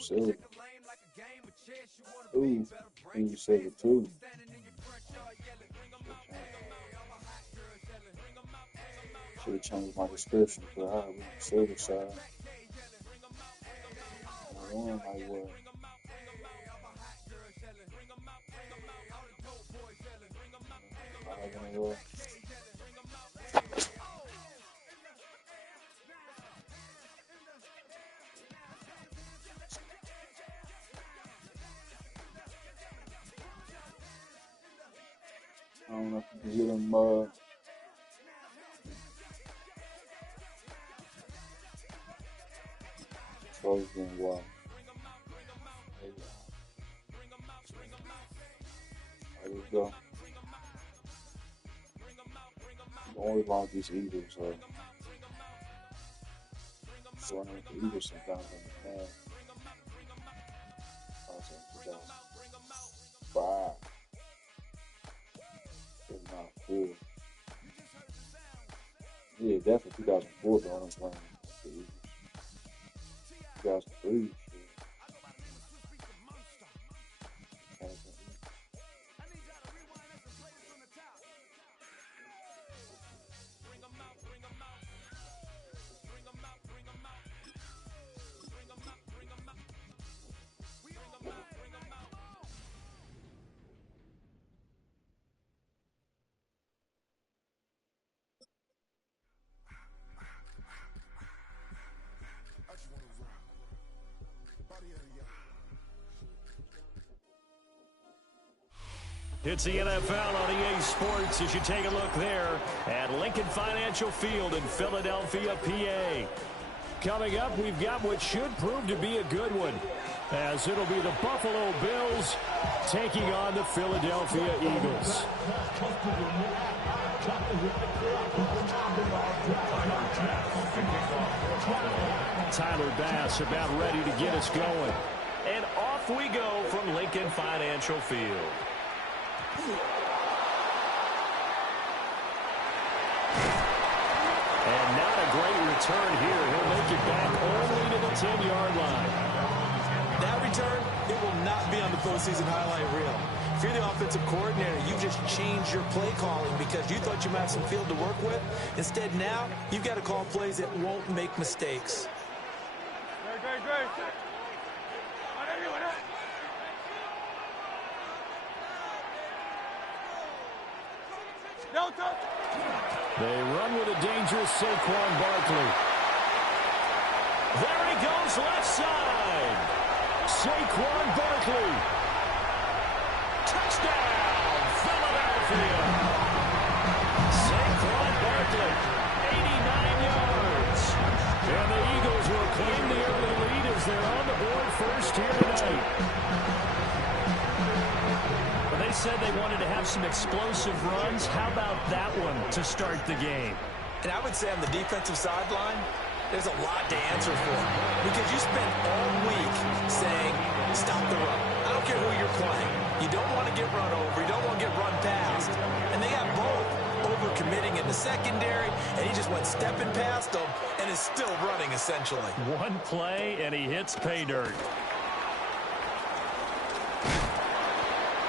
7. Ooh, and you said it too. Should have changed my description, but I was silver side. I won like what? I don't know. I don't know if you can hear them. Frozen water. There we go. The only long these Eagles are running with the Eagles sometimes in the past. I was in 2005. If not 4. Yeah, definitely 2004, but I was running with the Eagles. 2003. It's the NFL on EA Sports as you take a look there at Lincoln Financial Field in Philadelphia, PA. Coming up, we've got what should prove to be a good one, as it'll be the Buffalo Bills taking on the Philadelphia Eagles. Tyler Bass about ready to get us going. And off we go from Lincoln Financial Field. And not a great return here. He'll make it back only to the 10-yard line. That return, it will not be on the postseason highlight reel. If you're the offensive coordinator, you just changed your play calling because you thought you might have some field to work with. Instead, now, you've got to call plays that won't make mistakes. Great. They run with a dangerous Saquon Barkley. There he goes, left side. Saquon Barkley. Touchdown, Philadelphia. Saquon Barkley, 89 yards. And the Eagles will claim the early lead as they're on the board first here tonight. They said they wanted to have some explosive runs. How about that one to start the game? And I would say on the defensive sideline, there's a lot to answer for. Because you spent all week saying, stop the run. I don't care who you're playing. You don't want to get run over. You don't want to get run past. And they got both over-committing in the secondary, and he just went stepping past them and is still running, essentially. One play, and he hits pay dirt.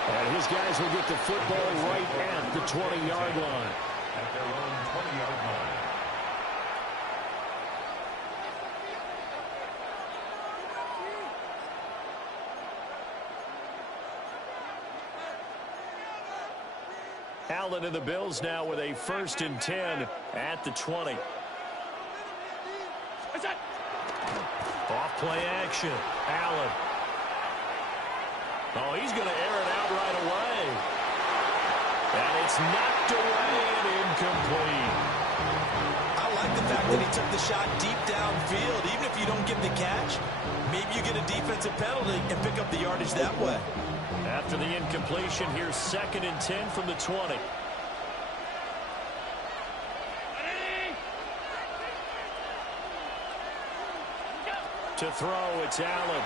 And his guys will get the football right at the 20-yard line. At their own 20-yard line. Allen and the Bills now with a 1st and 10 at the 20. Off play action. Allen. Oh, he's going to air it out right away. And it's knocked away and incomplete. I like the fact that he took the shot deep downfield. Even if you don't get the catch, maybe you get a defensive penalty and pick up the yardage that way. After the incompletion, here's 2nd and 10 from the 20. To throw, it's Allen.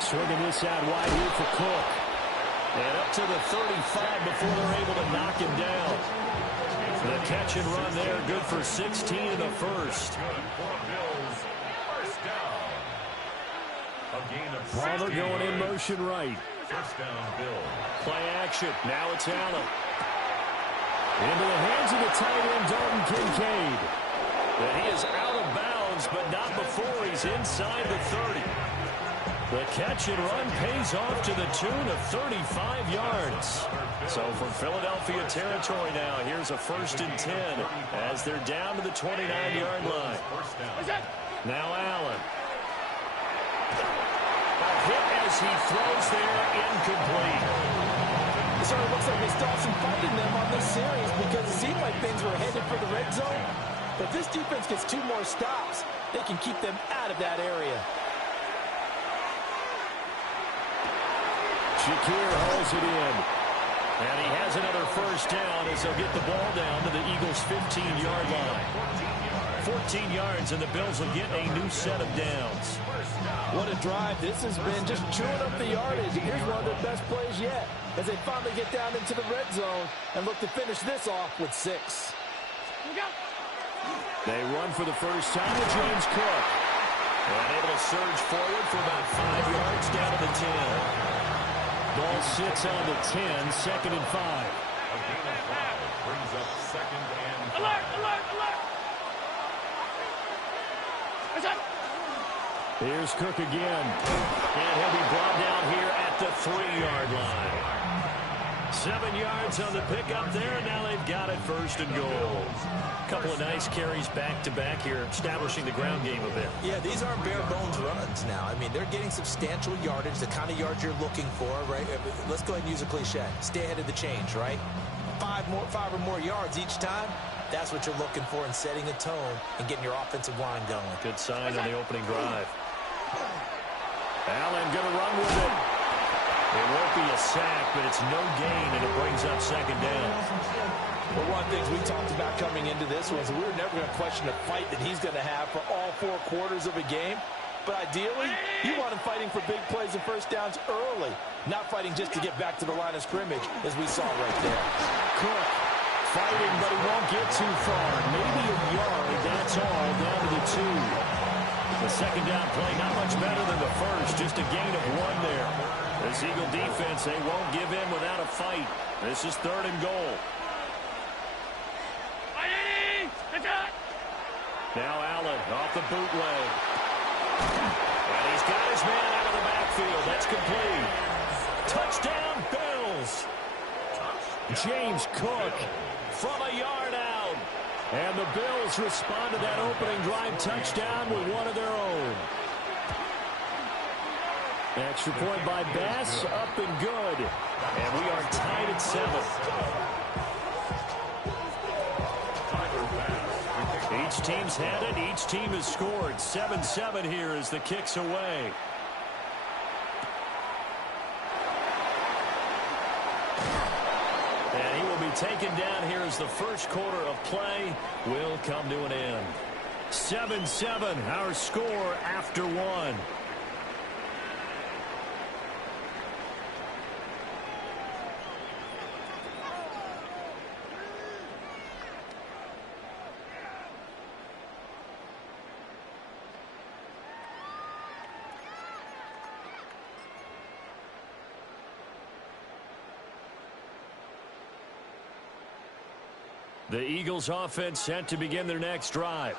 Swinging this out wide here for Cook. And up to the 35 before they're able to knock him down. The catch and run there, good for 16 and a first. Good for Bills. First down. Palmer going in motion right. First down, Bill. Play action. Now it's Allen. Into the hands of the tight end, Dalton Kincaid. And he is out of bounds, but not before he's inside the 30. The catch and run pays off to the tune of 35 yards. So from Philadelphia territory now, here's a 1st and 10 as they're down to the 29-yard line. Now Allen. A hit as he throws there, incomplete. It sort of looks like they still have some fight in them on this series because it seemed like things were headed for the red zone. But this defense gets 2 more stops. They can keep them out of that area. Shakir holds it in. And he has another 1st down as they'll get the ball down to the Eagles' 15-yard line. 14 yards, and the Bills will get a new set of downs. What a drive. This has been just chewing up the yardage. Here's one of their best plays yet as they finally get down into the red zone and look to finish this off with 6. They run for the first time to James Cook. And able to surge forward for about 5 yards down to the 10. Ball sits on the 10, 2nd and 5. A gain of 5 brings up 2nd and 5. Alert! Here's Cook again. And he'll be brought down here at the 3-yard line. 7 yards on the pickup there. Now they've got it 1st and goal. Couple of nice carries back-to-back here, establishing the ground game a bit. Yeah, these aren't bare-bones runs now. I mean, they're getting substantial yardage, the kind of yards you're looking for, right? Let's go ahead and use a cliche. Stay ahead of the change, right? 5 or more yards each time. That's what you're looking for in setting a tone and getting your offensive line going. Good sign on the opening drive. Allen going to run with it. It won't be a sack, but it's no gain, and it brings up 2nd down. Well, one of the things we talked about coming into this was we were never going to question the fight that he's going to have for all 4 quarters of a game. But ideally, you want him fighting for big plays and 1st downs early, not fighting just to get back to the line of scrimmage, as we saw right there. Cook fighting, but he won't get too far. Maybe a yard, that's all, down to the 2. The 2nd down play, not much better than the first, just a gain of 1 there. This Eagle defense, they won't give in without a fight. This is 3rd and goal. Now Allen off the bootleg. And he's got his man out of the backfield. That's complete. Touchdown, Bills. James Cook from a yard out. And the Bills respond to that opening drive touchdown with one of their own. Extra point by Bass, up and good. And we are tied at 7. Each team's had it. Each team has scored. 7-7 here as the kick's away. And he will be taken down here as the 1st quarter of play will come to an end. 7-7, our score after 1. The Eagles offense set to begin their next drive.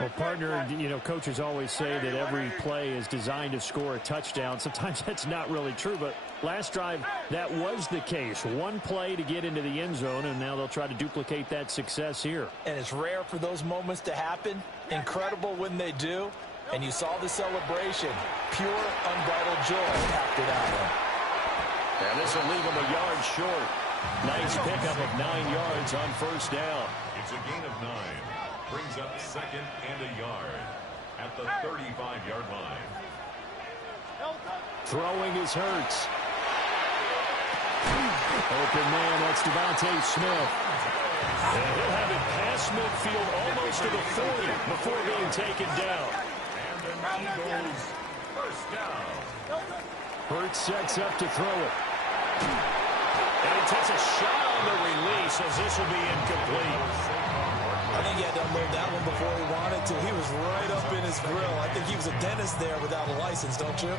Well, partner, coaches always say that every play is designed to score a touchdown. Sometimes that's not really true, but last drive, that was the case. 1 play to get into the end zone, and now they'll try to duplicate that success here. And it's rare for those moments to happen. Incredible when they do. And you saw the celebration. Pure, unbridled joy after that one. And this will leave them a yard short. Nice pickup of 9 yards on 1st down. It's a gain of 9. Brings up 2nd and a yard at the 35-yard line. Throwing is Hurts. Open man, that's Devontae Smith. And he'll have it past midfield almost to the 40 before being taken down. And the Eagles' 1st down. Hurts sets up to throw it. And he takes a shot on the release as this will be incomplete. I think he had to unload that one before he wanted to. He was right up in his thrill. I think he was a dentist there without a license, don't you?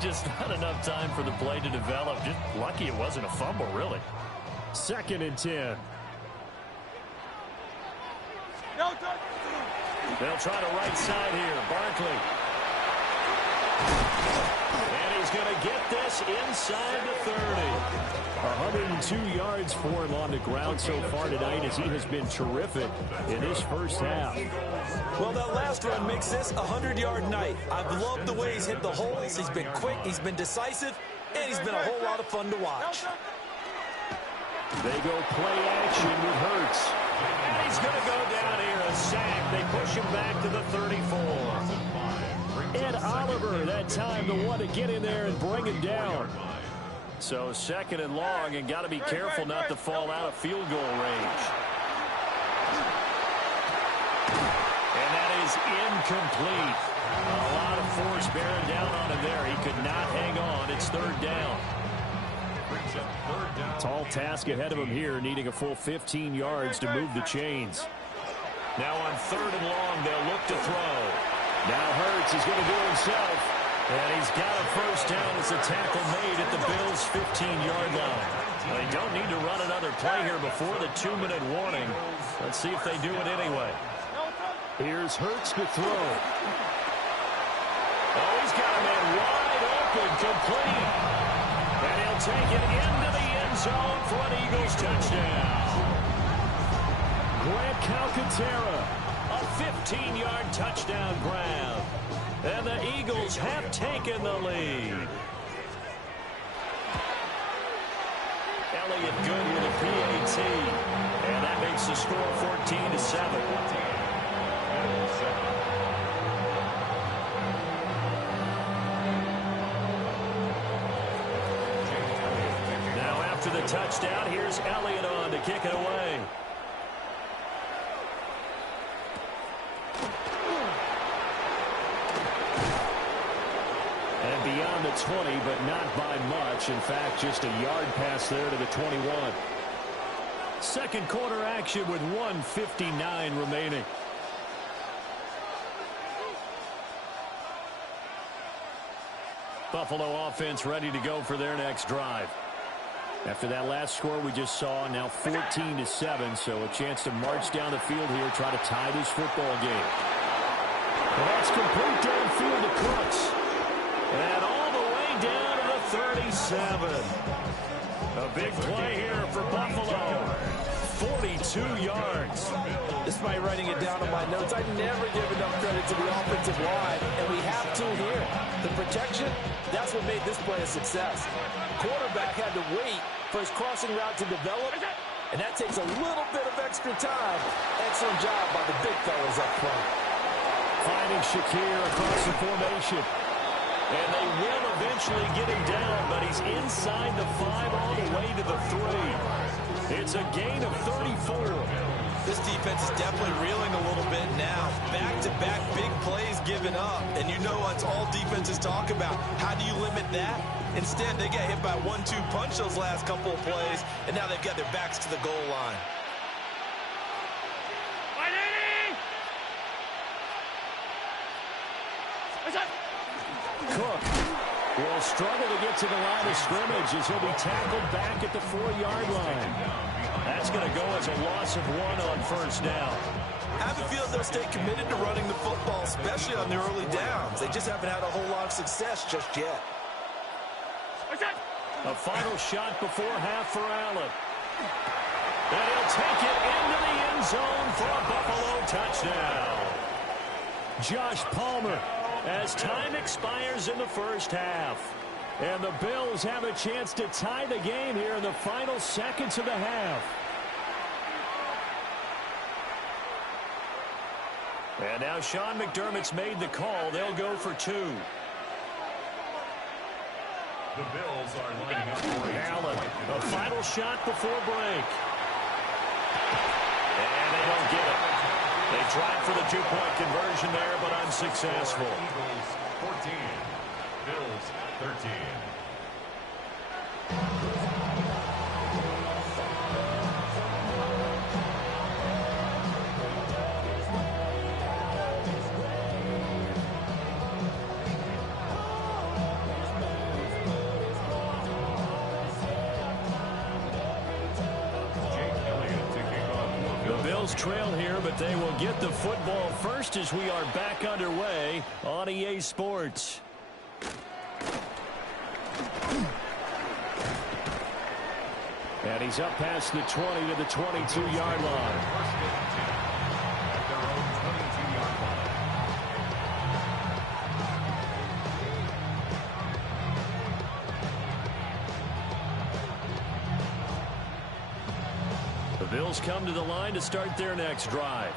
Just not enough time for the play to develop. Just lucky it wasn't a fumble, really. 2nd and 10. They'll try to right side here. Barkley. And he's going to get this inside the 30. 102 yards for him on the ground so far tonight as he has been terrific in this first half. Well, that last run makes this a 100-yard night. I've loved the way he's hit the holes. He's been quick, he's been decisive, and he's been a whole lot of fun to watch. They go play action with Hurts. And he's going to go down here, a sack. They push him back to the 34. Ed Oliver, that time the one to get in there and bring him down. So 2nd and long, and got to be careful not to fall out of field goal range. And that is incomplete. A lot of force bearing down on him there. He could not hang on. It's 3rd down. Tall task ahead of him here, needing a full 15 yards to move the chains. Now on 3rd and long, they'll look to throw. Now Hurts is going to do it himself. And he's got a first down as a tackle made at the Bills' 15-yard line. They don't need to run another play here before the 2-minute warning. Let's see if they do it anyway. Here's Hurts to throw. Oh, he's got a man wide open, complete. And he'll take it into the end zone for an Eagles touchdown. Grant Calcaterra, a 15-yard touchdown grab. And the Eagles have taken the lead. Elliott good with a PAT. And that makes the score 14-7. Now after the touchdown, here's Elliott on to kick it away. and beyond the 20, but not by much. In fact, just a yard pass there to the 21. Second quarter action with 1:59 remaining. Buffalo offense ready to go for their next drive. After that last score we just saw, now 14-7, so a chance to march down the field here, try to tie this football game. Well, that's complete downfield to Crooks. And all the way down to the 37. A big play here for Buffalo. 42 yards. Despite writing it down on my notes, I never give enough credit to the offensive line, and we have to here. The protection, that's what made this play a success. Quarterback had to wait for his crossing route to develop, and that takes a little bit of extra time. Excellent job by the big fellas up front. Finding Shakir across the formation. And they will eventually get him down, but he's inside the 5 all the way to the 3. It's a gain of 34. This defense is definitely reeling a little bit now. Back-to-back big plays given up. And you know what all defenses talk about. How do you limit that? Instead, they get hit by 1-2 punch those last couple of plays, and now they've got their backs to the goal line. Cook will struggle to get to the line of scrimmage as he'll be tackled back at the 4-yard line. That's going to go as a loss of 1 on first down. I have a feeling they'll stay committed to running the football, especially on the early downs. They just haven't had a whole lot of success just yet. A final shot before half for Allen. And he'll take it into the end zone for a Buffalo touchdown. Josh Palmer, as time expires in the first half. And the Bills have a chance to tie the game here in the final seconds of the half. And now Sean McDermott's made the call. They'll go for 2. The Bills are lining up for Allen, a final shot before break. And they don't get it. They tried for the 2-point conversion there, but unsuccessful. Eagles 14, Bills 13. Bills trail here, but they will get the football first as we are back underway on EA Sports. And he's up past the 20 to the 22-yard line. The Bills come to the line to start their next drive.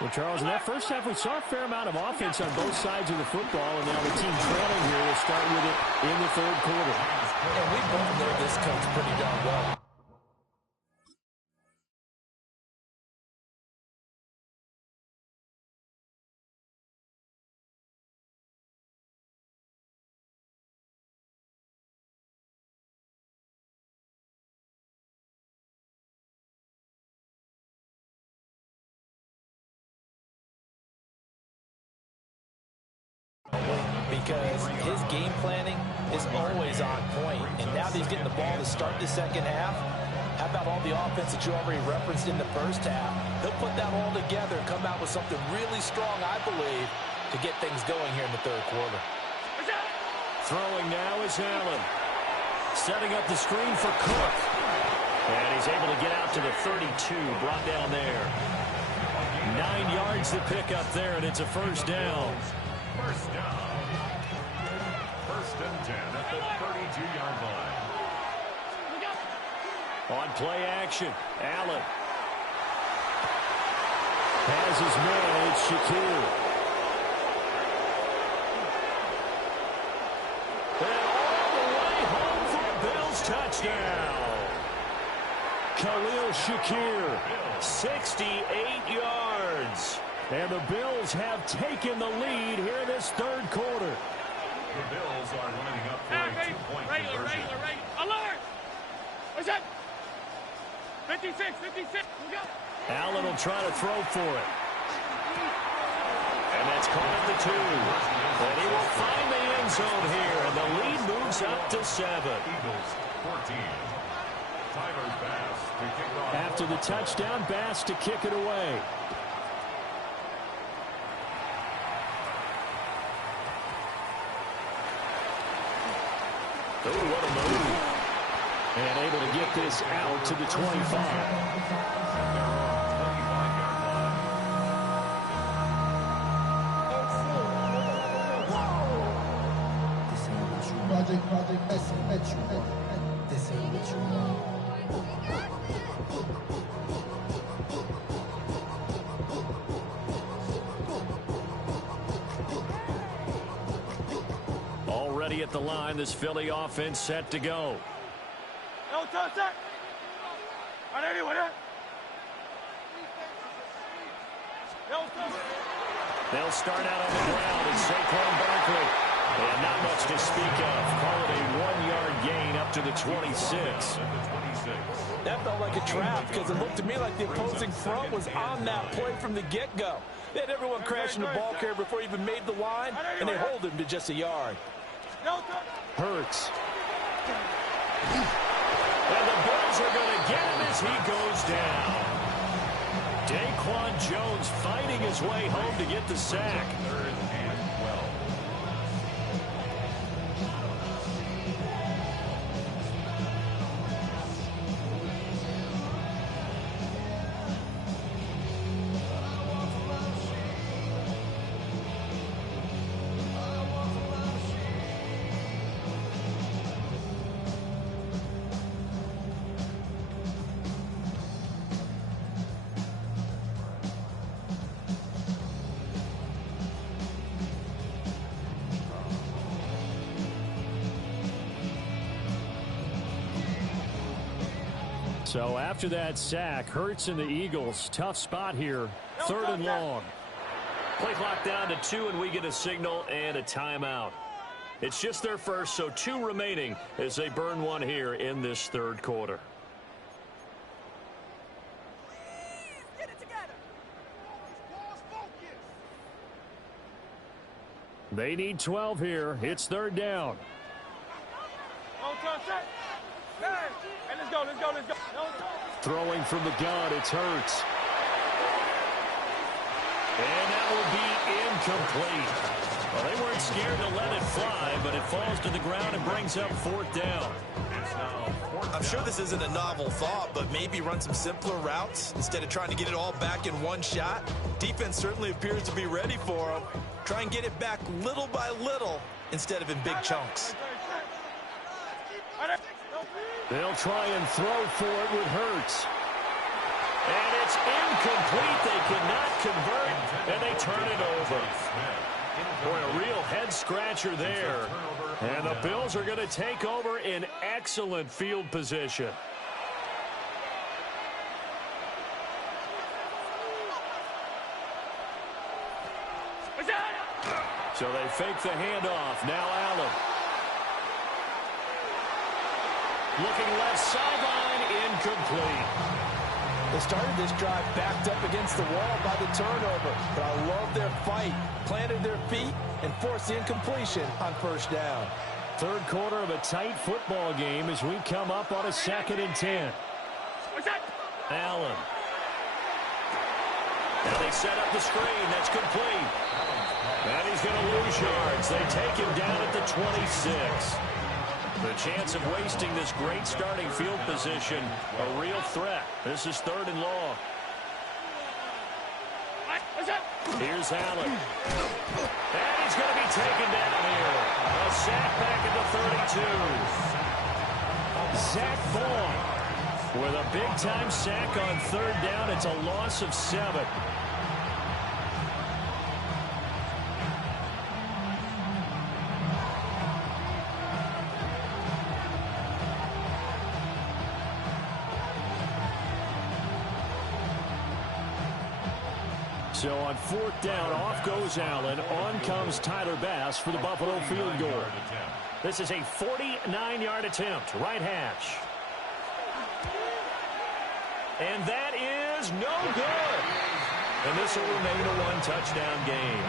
Well, Charles, in that first half, we saw a fair amount of offense on both sides of the football, and now the team trailing here will start with it in the third quarter. And we both know this coach pretty darn well. Because his game planning is always on point. And now that he's getting the ball to start the second half, how about all the offense that you already referenced in the first half? He'll put that all together and come out with something really strong, I believe, to get things going here in the third quarter. Throwing now is Allen. Setting up the screen for Cook. And he's able to get out to the 32, brought down there. 9 yards to pick up there, and it's a first down. First down. First and 10 at the 32-yard line. On play action, Allen. Has his man, it's Shakir. And all the way home for a Bills touchdown. Khalil Shakir, 68 yards. And the Bills have taken the lead here this third quarter. The Bills are lining up for a two-point conversion. Alert! What's that? 56, 56. We go. Allen will try to throw for it. And that's caught at the 2. And he will find the end zone here. And the lead moves up to 7. Eagles 14. Tyler Bass to kick off. After the touchdown, Bass to kick it away. Oh, what a move. And able to get this out to the 25. Already at the line, this Philly offense set to go. They'll start out on the ground and Saquon Barkley. And not much to speak of. Call it a 1-yard gain up to the 26. That felt like a trap because it looked to me like the opposing front was on that play from the get-go. They had everyone crashing the ball carrier before he even made the line, and they hold him to just a yard. Hurts. And the Bills are going to get him as he goes down. Daquan Jones fighting his way home to get the sack. Third and 12. So after that sack, Hurts and the Eagles, tough spot here, 3rd and long. Play clock down to 2, and we get a signal and a timeout. It's just their first, so 2 remaining as they burn one here in this third quarter. Get it together. They need 12 here. It's 3rd down. Hey, let's go. Throwing from the gun, it's Hurts. And that will be incomplete. Well, they weren't scared to let it fly, but it falls to the ground and brings up 4th down. I'm sure this isn't a novel thought, but maybe run some simpler routes instead of trying to get it all back in one shot. Defense certainly appears to be ready for them. Try and get it back little by little instead of in big chunks. They'll try and throw for it with Hurts. And it's incomplete. They cannot convert, and they turn it over. Boy, a real head-scratcher there. And the Bills are going to take over in excellent field position. So they fake the handoff. Now Allen. Looking left sideline, incomplete. They started this drive backed up against the wall by the turnover, but I love their fight. Planted their feet and forced the incompletion on 1st down. 3rd quarter of a tight football game as we come up on a 2nd and 10. Allen. Now they set up the screen. That's complete. And he's going to lose yards. They take him down at the 26. The chance of wasting this great starting field position, a real threat. This is 3rd and long. Here's Allen. And he's going to be taken down here. A sack back at the 32. Zach Vaughn with a big-time sack on 3rd down. It's a loss of 7. So on 4th down, off goes Allen. On comes Tyler Bass for the Buffalo field goal. This is a 49-yard attempt, right hash. And that is no good. And this will remain a 1-touchdown game.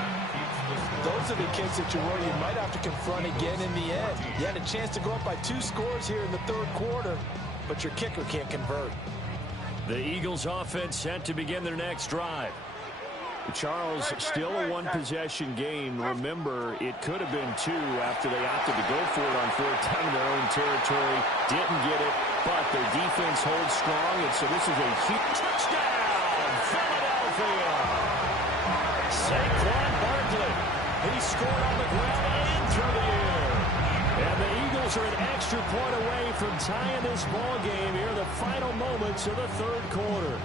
Those are the kicks that you worry you might have to confront again in the end. You had a chance to go up by 2 scores here in the 3rd quarter, but your kicker can't convert. The Eagles offense set to begin their next drive. Charles, still a 1-possession game. Remember, it could have been 2 after they opted to go for it on 4th down in their own territory. Didn't get it, but their defense holds strong, and so this is a huge touchdown, Philadelphia. Saquon Barkley, he scored on the ground and through the air. And the Eagles are an extra point away from tying this ball game here in the final moments of the 3rd quarter.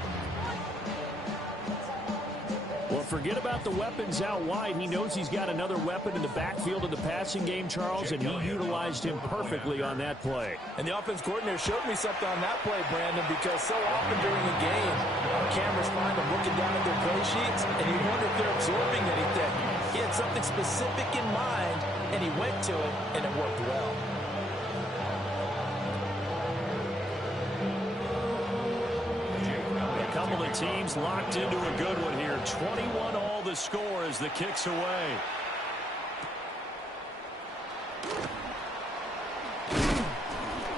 Well, forget about the weapons out wide. He knows he's got another weapon in the backfield of the passing game, Charles, and he utilized him perfectly on that play. And the offense coordinator showed me something on that play, Brandon, because so often during the game, our cameras find them looking down at their play sheets, and you wonder if they're absorbing anything. He had something specific in mind, and he went to it, and it worked well. A couple of teams locked into a good one here. 21 all the score as the kick's away.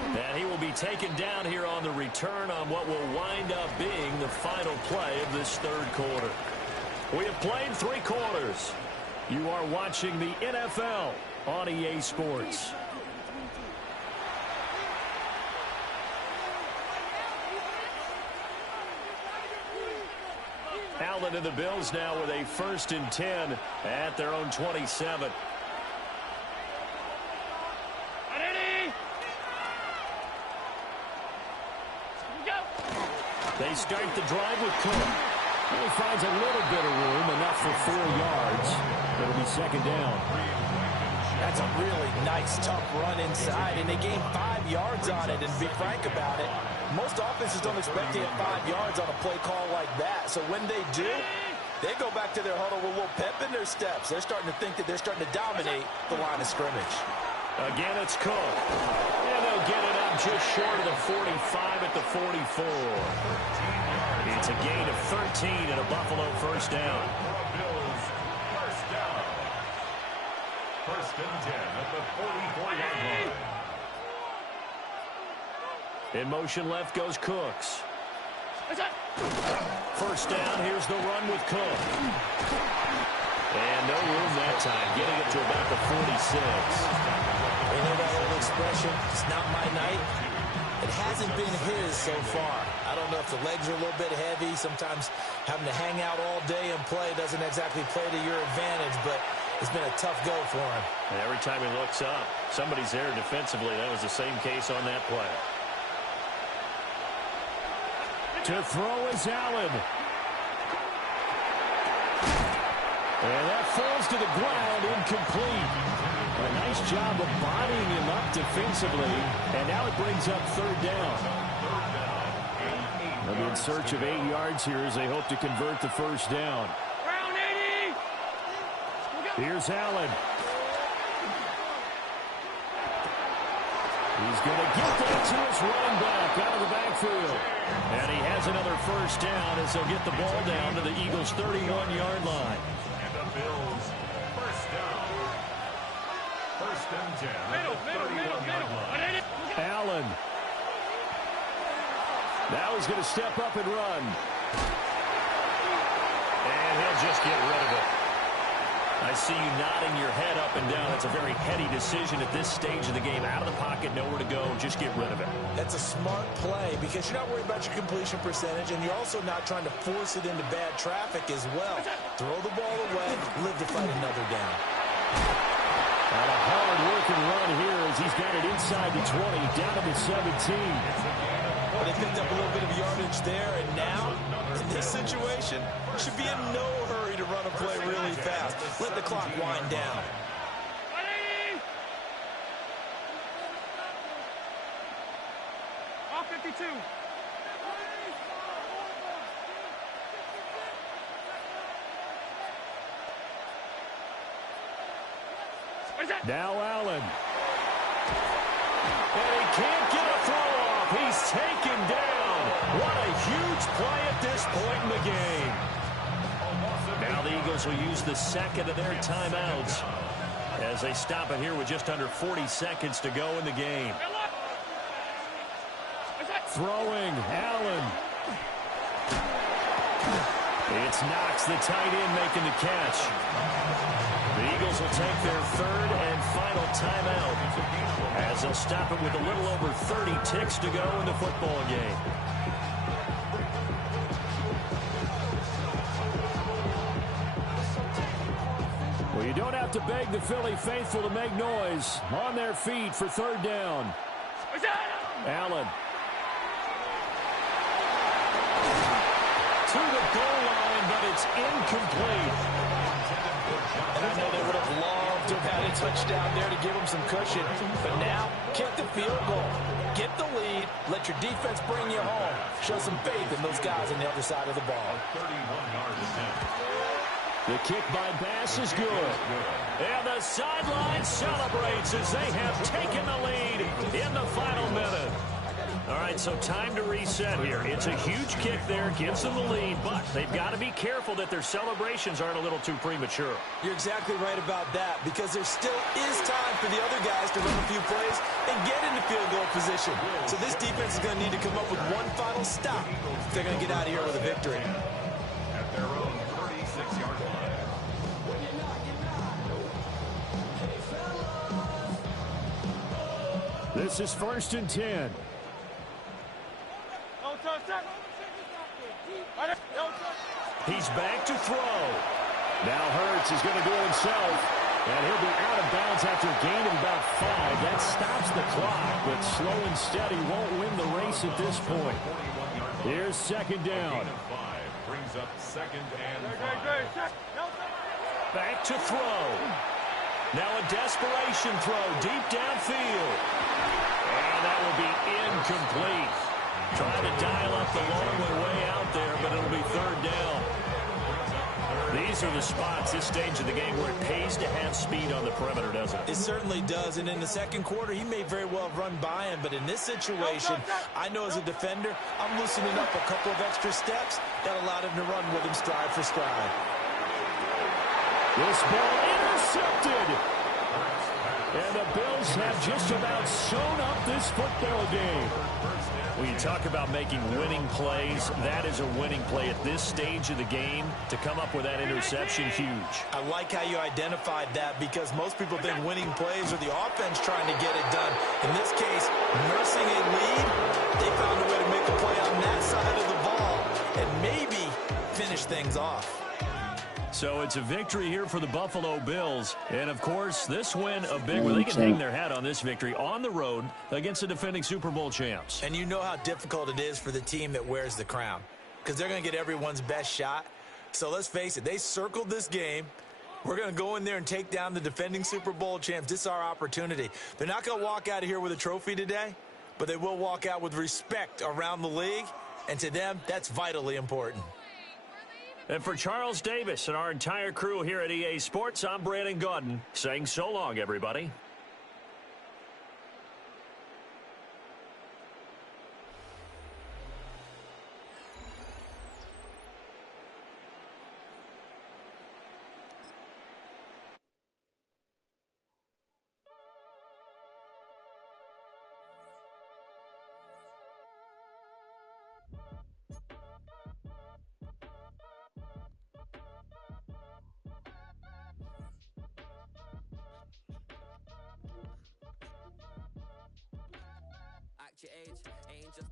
And he will be taken down here on the return on what will wind up being the final play of this 3rd quarter. We have played 3 quarters. You are watching the NFL on EA Sports. Allen and the Bills now with a 1st and 10 at their own 27. They start the drive with Cook. He finds a little bit of room, enough for 4 yards. It'll be 2nd down. That's a really nice, tough run inside, and they gained 5 yards on it. And to be frank about it, most offenses don't expect to get 5 yards on a play call like that. So when they do, they go back to their huddle with a little pep in their steps. They're starting to think that they're starting to dominate the line of scrimmage. Again, it's Cook. And they'll get it up just short of the 45 at the 44. It's a gain of 13 and a Buffalo 1st down. Bills, 1st down. 1st and 10 at the 44-yard line. In motion left goes Cooks. First down, here's the run with Cook. And no room that time, getting it to about the 46. You know that old expression, it's not my night? It hasn't been his so far. I don't know if the legs are a little bit heavy. Sometimes having to hang out all day and play doesn't exactly play to your advantage, but it's been a tough go for him. And every time he looks up, somebody's there defensively. That was the same case on that play. To throw is Allen. And that falls to the ground, incomplete. A nice job of bodying him up defensively. And now it brings up third down. They'll be in search of 8 yards here as they hope to convert the first down. Round 80. Here's Allen. He's going to get that to his running back out of the backfield. And he has another first down as they'll get the ball down to the Eagles' 31-yard line. And the Bills, first down. First and 10 at the 31-yard line. Allen. Now he's going to step up and run. And he'll just get rid of it. I see you nodding your head up and down. It's a very heady decision at this stage of the game. Out of the pocket, nowhere to go. Just get rid of it. That's a smart play because you're not worried about your completion percentage, and you're also not trying to force it into bad traffic as well. Throw the ball away, live to fight another down. And a hard-working run here as he's got it inside the 20, down to the 17. Well, they picked up a little bit of yardage there, and now, in this situation, should be in no hurry to run a play really fast. Let the clock wind down. All 52. Now Allen. And he can't get a throw off. He's taken down. What a huge play at this point in the game. Now the Eagles will use the second of their timeouts as they stop it here with just under 40 seconds to go in the game. Throwing, Allen. It's Knox, the tight end, making the catch. The Eagles will take their third and final timeout as they'll stop it with a little over 30 ticks to go in the football game. Well, you don't have to beg the Philly faithful to make noise. On their feet for third down. Allen. To the goal line, but it's incomplete. And I know they would have loved to have had a touchdown there to give them some cushion. But now, kick the field goal. Get the lead. Let your defense bring you home. Show some faith in those guys on the other side of the ball. 31-yard attempt. The kick by Bass is good. And the sideline celebrates as they have taken the lead in the final minute. All right, so time to reset here. It's a huge kick there, gives them the lead, but they've got to be careful that their celebrations aren't a little too premature. You're exactly right about that because there still is time for the other guys to run a few plays and get into field goal position. So this defense is going to need to come up with one final stop if they're going to get out of here with a victory. At their own 36-yard line. This is first and 10. He's back to throw. Now Hurts is going to go himself, and he'll be out of bounds after a gain of about 5. That stops the clock, but slow and steady won't win the race at this point. Here's second down. Brings up second and 5. Back to throw. Now a desperation throw deep downfield. And that will be incomplete. Trying to dial up the long way out there, but it'll be third down. These are the spots, this stage of the game, where it pays to have speed on the perimeter, doesn't it? It certainly does, and in the second quarter, he may very well have run by him, but in this situation, I know as a defender, I'm loosening up a couple of extra steps that allowed him to run with him stride for stride. This ball intercepted. And the Bills have just about sewn up this football game. When you talk about making winning plays, that is a winning play at this stage of the game. To come up with that interception, huge. I like how you identified that because most people think winning plays are the offense trying to get it done. In this case, nursing a lead, they found a way to make a play on that side of the ball and maybe finish things off. So it's a victory here for the Buffalo Bills. And, of course, this win a big one. They can hang their hat on this victory on the road against the defending Super Bowl champs. And you know how difficult it is for the team that wears the crown because they're going to get everyone's best shot. So let's face it, they circled this game. We're going to go in there and take down the defending Super Bowl champs. This is our opportunity. They're not going to walk out of here with a trophy today, but they will walk out with respect around the league. And to them, that's vitally important. And for Charles Davis and our entire crew here at EA Sports, I'm Brandon Gaudin saying so long, everybody. Your age ain't just